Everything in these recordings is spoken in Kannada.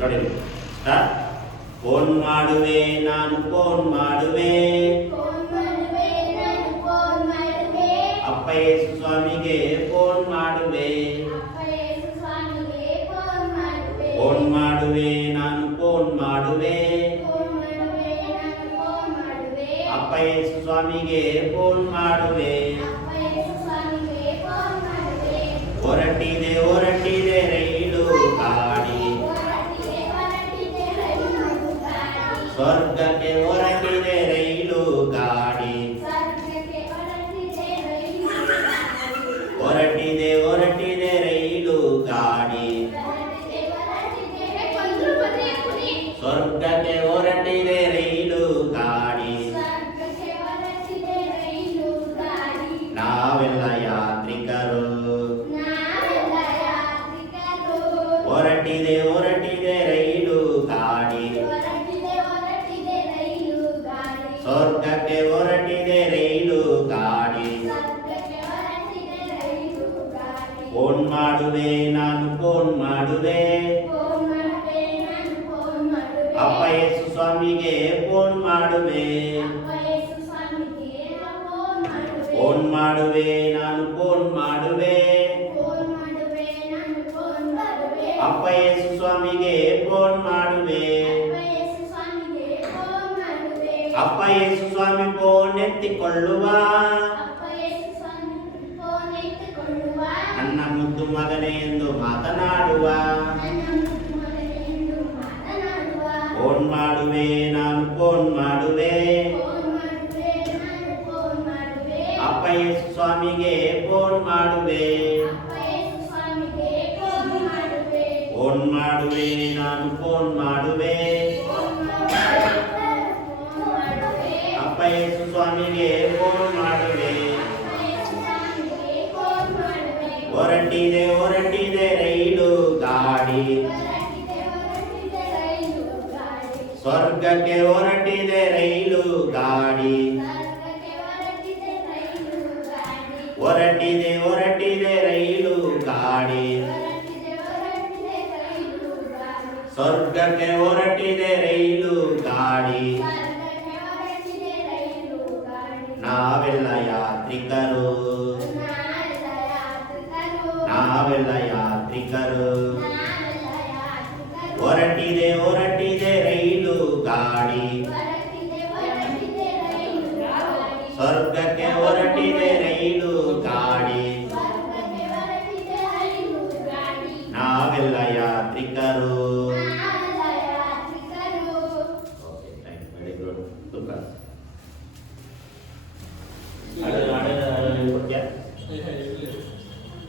ನೋಡಿ ಫೋನ್ ಮಾಡುವೆ ನಾನು ಫೋನ್ ಮಾಡುವೆ ಅಪ್ಪ ಯೇಸು ಸ್ವಾಮಿಗೆ ಫೋನ್ ಮಾಡುವೆ ಫೋನ್ ಮಾಡುವೆ ನಾನು ಫೋನ್ ಮಾಡುವೆ ಅಪ್ಪ ಯೇಸು ಸ್ವಾಮಿಗೆ ಫೋನ್ ಮಾಡುವೆ ಹೊರಟಿದೆ ಹೊರಟಿದೆ ರೈಲು ಗಾಡಿ ಸ್ವರ್ಗಕ್ಕೆ ಹೊರಟಿದೆ ರೈಲು ಗಾಡಿ ಹೊರಟಿದೆ ಹೊರಟಿದೆ ರೈಲು ಗಾಡಿ ಸ್ವರ್ಗಕ್ಕೆ ಹೊರಟಿದೆ ರೈಲು ಗಾಡಿ ನಾವೆಲ್ಲ ಯಾತ್ರಿಕರು ಹೊರಟಿದೆ ಹೊರಟಿದೆ ರೈಲು ಗಾಡಿ ಸ್ವರ್ಗಕ್ಕೆ ಹೊರಟಿದೆ ರೈಲು ಗಾಡಿ ಫೋನ್ ಮಾಡುವೆ ನಾನು ಫೋನ್ ಮಾಡುವೆ ಅಪ್ಪ ಯೇಸು ಸ್ವಾಮಿಗೆ ಫೋನ್ ಮಾಡುವೆ ಫೋನ್ ಮಾಡುವೆ ನಾನು ಫೋನ್ ಮಾಡುವೆ ಅಪ್ಪ ಯೇಸು ಸ್ವಾಮಿಗೆ ಫೋನ್ ಮಾಡುವೆ ಅಪ್ಪ ಯೇಸು ಸ್ವಾಮಿ ಫೋನ್ ಎತ್ತಿಕೊಳ್ಳುವ ನನ್ನ ಮುದ್ದು ಮಗನೇ ಎಂದು ಮಾತನಾಡುವ ಫೋನ್ ಮಾಡುವೆ ನಾನು ಫೋನ್ ಮಾಡುವೆ ಅಪ್ಪ ಯೇಸು ಸ್ವಾಮಿಗೆ ಫೋನ್ ಮಾಡುವೆ ಫೋನ್ ಮಾಡುವೆ ನಾನು ಫೋನ್ ಮಾಡುವೆ ಅಪ್ಪ ಯೇಸು ಸ್ವಾಮಿಗೆ ಫೋನ್ ಮಾಡುವೆ ಹೊರಟಿದೆ ಹೊರಟಿದೆ ರೈಲು ಗಾಡಿ ಸ್ವರ್ಗಕ್ಕೆ ಹೊರಟಿದೆ ರೈಲು ಗಾಡಿ ಹೊರಟಿದೆ ಹೊರಟಿದೆ ರೈಲು ಗಾಡಿ ಸ್ವರ್ಗಕ್ಕೆ ಹೊರಟಿದೆ ರೈಲು ಗಾಡಿ ನಾವೆಲ್ಲ ಯಾತ್ರಿಕರು ನಾವೆಲ್ಲ ಯಾತ್ರಿಕರು ಹೊರಟಿದೆ ಹೊರಟಿದೆ ರೈಲು ಗಾಡಿ ಸ್ವರ್ಗಕ್ಕೆ ಹೊರಟಿದೆ ರೈಲು ಗಾಡಿ ನಾವೆಲ್ಲ ಯಾತ್ರಿಕರು.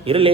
ಇರಲಿ.